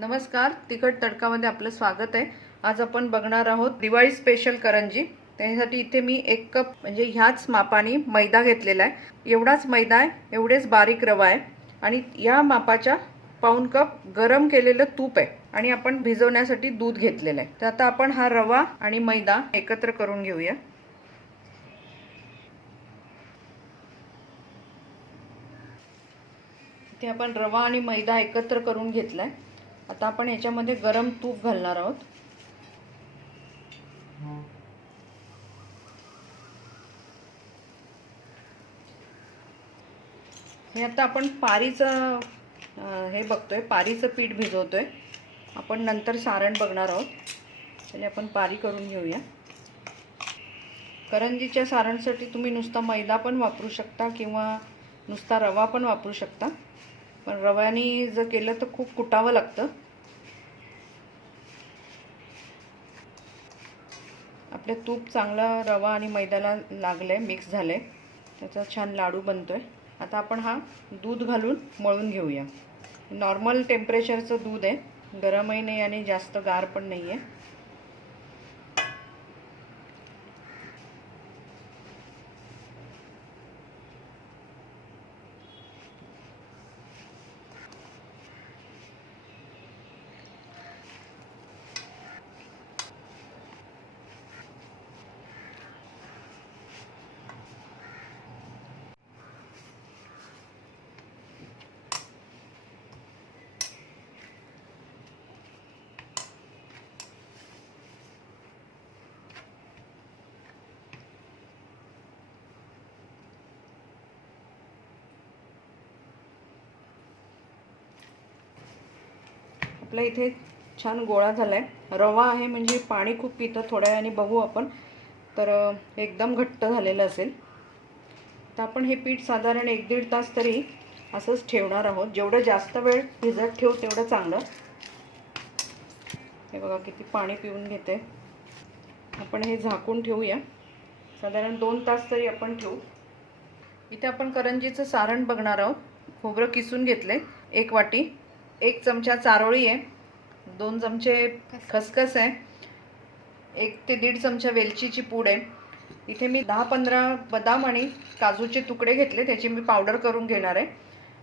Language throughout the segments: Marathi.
नमस्कार तिखट तडकामध्ये आपलं स्वागत आहे. आज आपण बघणार आहोत दिवाळी स्पेशल करंजी. त्यासाठी इथे मी एक कप म्हणजे ह्याच मापाने मैदा घेतलेला आहे. एवढाच मैदा आहे एवढेच बारीक रवा आहे. आणि या मापाच्या पाऊन कप गरम केलेलं तूप आहे. आणि आपण भिजवण्यासाठी दूध घेतलेलं आहे. तर आता आपण हा रवा आणि मैदा एकत्र करून घेऊया. इथे आपण रवा आणि मैदा एकत्र करून घेतला आहे आता आपण याच्यामध्ये गरम तूप घालणार आहोत. हे आता आपण पारीचं हे बघतोय पारीचं पीठ भिजवतोय. आपण नंतर सारण बघणार आहोत. म्हणजे आपण पारी करून घेऊया. करंजीच्या सारणसाठी तुम्ही नुसता मैदा पण वापरू शकता किंवा नुसता रवा पण वापरू शकता. पण रव्याने जर केलं तर खूप कुटावं लागतं. आपले तूप चांगला रवा आणि मैद्याला लागलं आहे मिक्स झालं आहे त्याचा छान लाडू बनतो आहे आता आपण हा दूध घालून मळून घेऊया. नॉर्मल टेम्परेचरचं दूध आहे. गरमही नाही आणि जास्त गार पण नाही आहे आपल्या इथे छान गोळा झाला आहे रवा आहे म्हणजे पाणी खूप पितं थोड्या वेळाने बघू आपण. तर एकदम घट्ट झालेलं असेल. तर आपण हे पीठ साधारण एक दीड तास तरी असंच ठेवणार आहोत. जेवढं जास्त वेळ भिजत ठेवू तेवढं चांगलं. हे बघा किती पाणी पिऊन घेते. आपण हे झाकून ठेवूया. साधारण दोन तास तरी आपण ठेवू. इथे आपण करंजीचं सारण बघणार आहोत. खोबरं किसून घेतले एक वाटी. एक चमचा चारोळी आहे दोन चमचे खसखस. आहे एक ते दीड चमचा वेलचीची पूड आहे. इथे मी दहा पंधरा बदाम आणि काजूचे तुकडे घेतले त्याची मी पावडर करून घेणार आहे.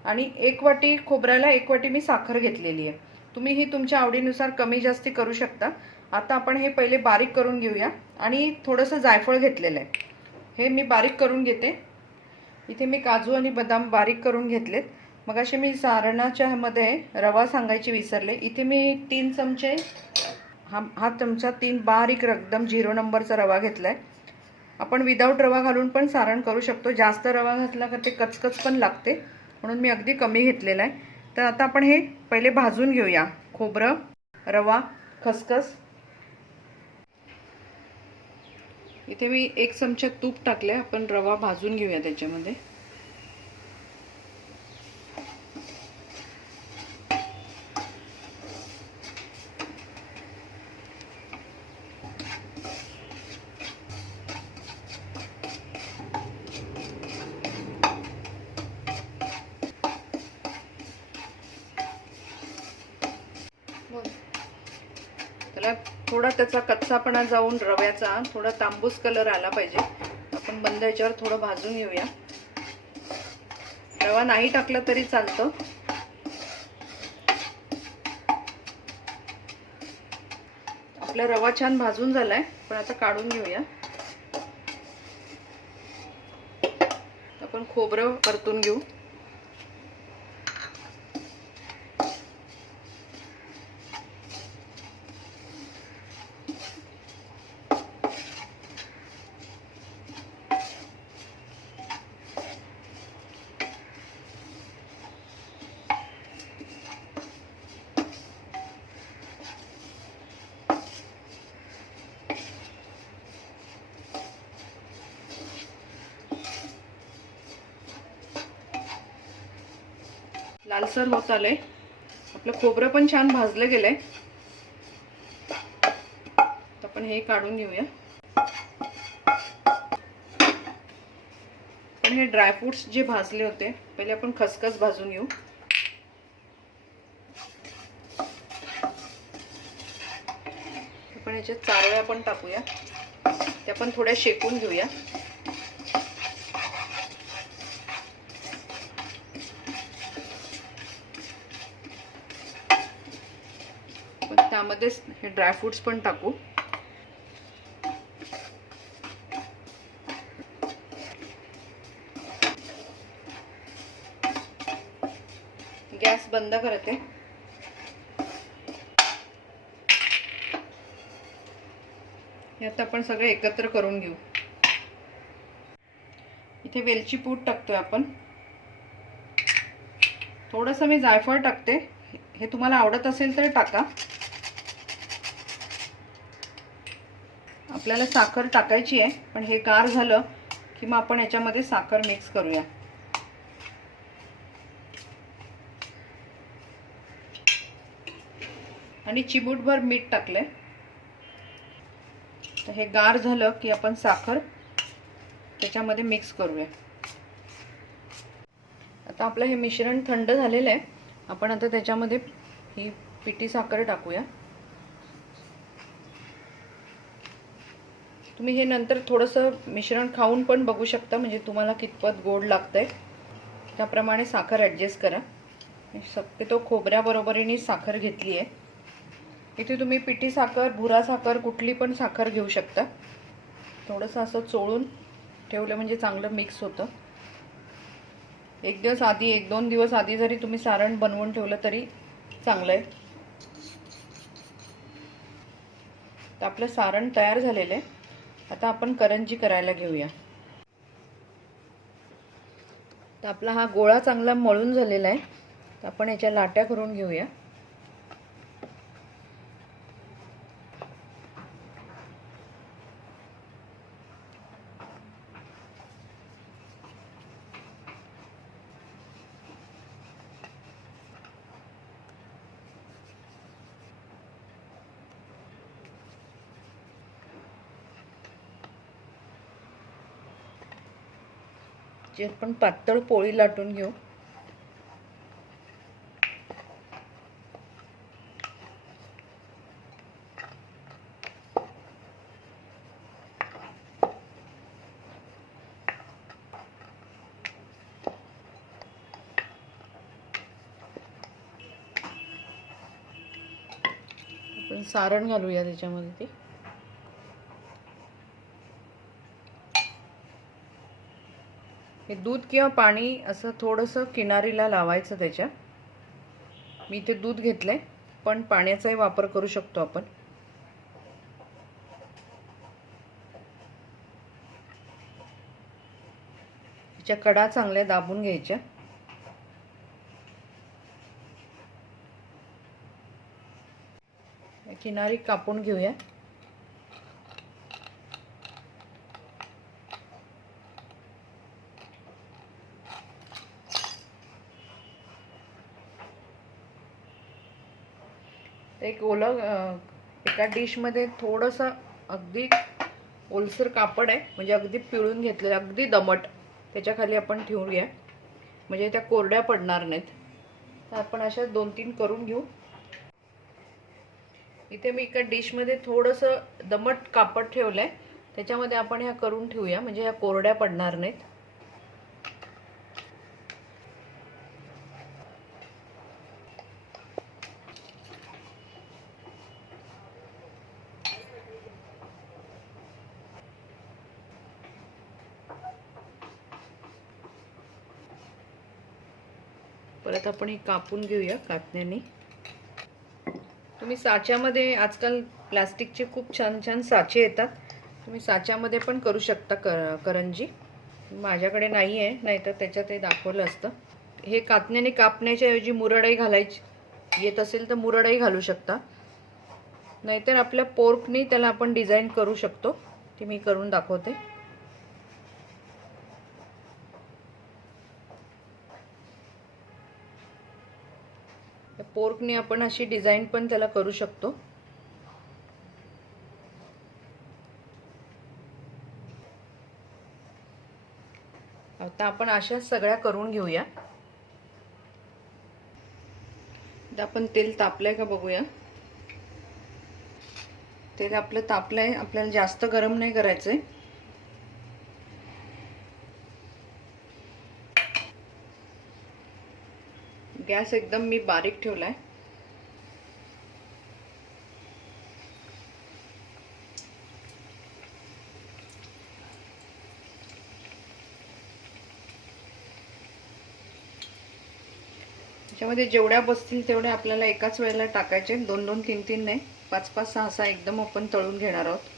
आणि एक वाटी खोबऱ्याला एक वाटी मी साखर घेतलेली आहे. तुम्ही ही तुमच्या आवडीनुसार कमी जास्ती करू शकता. आता आपण हे पहिले बारीक करून घेऊया. आणि थोडंसं जायफळ घेतलेलं आहे. हे मी बारीक करून घेते. इथे मी काजू आणि बदाम बारीक करून घेतलेत. मग असे मी सारणाच्या मध्ये रवा सांगायचे विसरले. इथे मी तीन चमचे हा हा चमचा तीन बारीक एकदम झिरो नंबरचा रवा घेतला आहे आपण विदाऊट रवा घालून पण सारण करू शकतो. जास्त रवा घातला का ते कचकच पण लागते. म्हणून मी अगदी कमी घेतलेला आहे. तर आता आपण हे पहिले भाजून घेऊया. खोबरं रवा खसखस. इथे मी एक चमचा तूप टाकले आपण रवा भाजून घेऊया त्याच्यामध्ये त्याला थोडा त्याचा कच्चापणा जाऊन रव्याचा थोडा तांबूस कलर आला पाहिजे. आपण बंद याच्यावर थोडं भाजून घेऊया. रवा नाही टाकला तरी चालतं. आपला रवा छान भाजून झालाय पण आता काढून घेऊया. आपण खोबरं परतून घेऊ. लालसर होत आलंय. आपलं खोबरं पण छान भाजलं गेलंय. आपण हे काढून घेऊया. पण हे ड्रायफ्रुट्स जे भाजले होते पहिले आपण खसखस भाजून घेऊ. आपण ह्याच्यात चारोळ्या पण टाकूया. त्या पण थोड्या शेकून घेऊया. त्यामध्येच हे ड्रायफ्रुट्स पण टाकू. गॅस बंद करते. हे आता आपण सगळे एकत्र करून घेऊ. इथे वेलची पूड टाकतोय आपण. थोडंसं मी जायफळ टाकते. हे तुम्हाला आवडत असेल तर टाका. आपल्याला साखर टाकायची आहे पण हे गार झालं की मग आपण याच्यामध्ये साखर मिक्स करूया. आणि चिमूटभर मीठ टाकलं तर हे गार झालं की आपण साखर त्याच्यामध्ये मिक्स करूया. आता आपलं हे मिश्रण थंड झालेलं आहे. आपण आता त्याच्यामध्ये ही पिठी साखर टाकूया. तुम्ही हे नंतर थोडंसं मिश्रण खाऊन पण बघू शकता म्हणजे तुम्हाला कितपत गोड लागतंय. त्याप्रमाणे साखर ॲडजस्ट करा. शक्यतो खोबऱ्याबरोबरीने साखर घेतली आहे इथे तुम्ही पिठी साखर भुरा साखर कुठली पण साखर घेऊ शकता. थोडंसं असं चोळून ठेवलं म्हणजे चांगलं मिक्स होतं. एक दिवस आधी एक दोन दिवस आधी जरी तुम्ही सारण बनवून ठेवलं तरी चांगलं आहे तर आपलं सारण तयार झालेलं आहे. आता आपण करंजी करायला घेऊया. तर आपला हा गोळा चांगला मळून झालेला आहे. तर आपण याच्या लाट्या करून घेऊया. याची आपण पातळ पोळी लाटून घेऊ. आपण सारण घालूया त्याच्यामध्ये ते. हे दूध किंवा पाणी असं थोडंसं किनारीला लावायचं त्याच्या. मी इथे दूध घेतलं आहे पण पाण्याचाही वापर करू शकतो आपण. त्याच्या कडा चांगल्या दाबून घ्यायच्या. किनारी कापून घेऊया. एक ओलं एका डिशमध्ये थोडंसं अगदी ओलसर कापड आहे. म्हणजे अगदी पिळून घेतलेलं अगदी दमट. त्याच्याखाली आपण आपण ठेवूया म्हणजे त्या कोरड्या पडणार नाहीत. तर आपण अशा दोन तीन करून घेऊ. इथे मी एका डिशमध्ये थोडंसं दमट कापड ठेवलं आहे त्याच्यामध्ये आपण ह्या करून ठेवूया. म्हणजे ह्या कोरड्या पडणार नाहीत परत आपण हे कापून घेऊया कातण्याने. तुम्ही साच्यामध्ये आजकाल प्लास्टिकचे खूप छान छान साचे येतात. तुम्ही साच्यामध्ये पण करू शकता कर करंजी. माझ्याकडे नाही आहे नाहीतर त्याच्यात ते दाखवलं असतं. हे कातण्याने कापण्याच्या ऐवजी मुरडही घालायची. येत असेल तर मुरडही घालू शकता. नाहीतर आपल्या पोर्कनी त्याला आपण डिझाईन करू शकतो. ती मी करून दाखवते. पोर्कने आपण अशी डिझाईन पण त्याला करू शकतो. आता आपण अशा सगळ्या करून घेऊया. आपण तेल तापलंय का बघूया. तेल आपलं तापलं आहे आपल्याला जास्त गरम नाही करायचं गॅस एकदम मी बारीक ठेवला आहे त्याच्यामध्ये जेवढ्या बसतील तेवढ्या आपल्याला एकाच वेळेला टाकायचे. दोन दोन तीन तीन नाही. पाच पाच सहा सहा एकदम आपण तळून घेणार आहोत.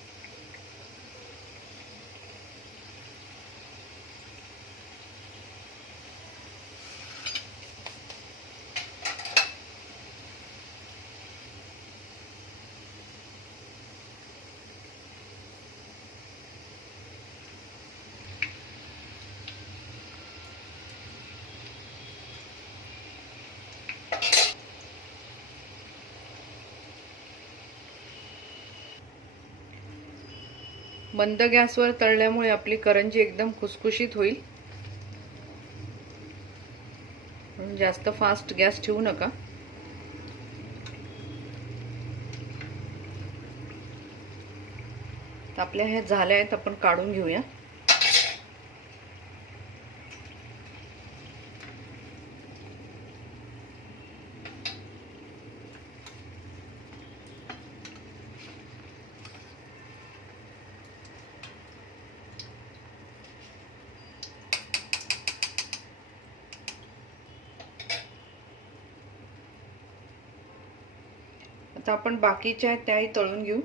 मंद गॅसवर तळल्यामुळे आपली करंजी एकदम खुसखुशीत होईल. म्हणून जास्त फास्ट गॅस ठेवू नका. आपल्या ह्या झाल्या आहेत आपण काढून घेऊया. आता आपण बाकीच्या आहेत त्याही तळून घेऊ.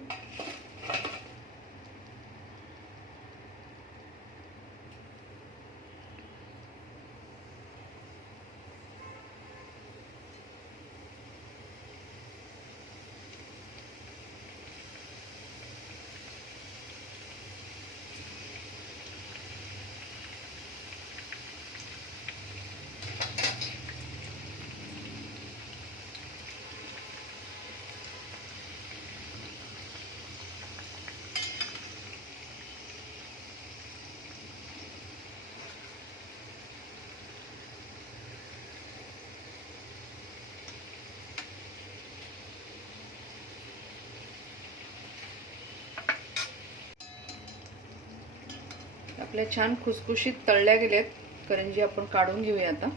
आपल्या छान खुसखुशीत तळल्या गेल्यात करंजी आपण काढून घेऊया आता.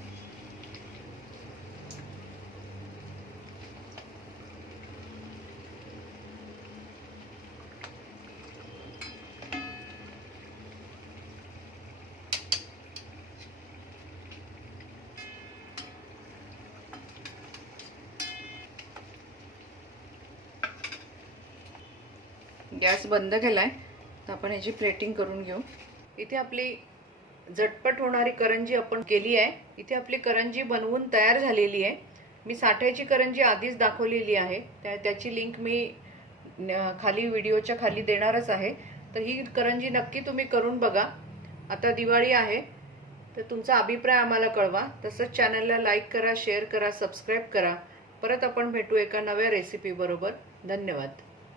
गॅस बंद केलाय. तर आपण ह्याची प्लेटिंग करून घेऊ. इथे आपली झटपट होणारी करंजी आपण केली आहे. इथे आपली करंजी बनवून तयार झालेली आहे. मी साठ्याची करंजी आधीच दाखवलेली आहे. त्या त्याची लिंक मी न- खाली व्हिडिओच्या खाली देणारच आहे. तर ही करंजी नक्की तुम्ही करून बघा. आता दिवाळी आहे. तर तुमचा अभिप्राय आम्हाला कळवा. तसंच चॅनलला लाईक करा शेअर करा सबस्क्राईब करा. परत आपण भेटू एका नव्या रेसिपीबरोबर धन्यवाद.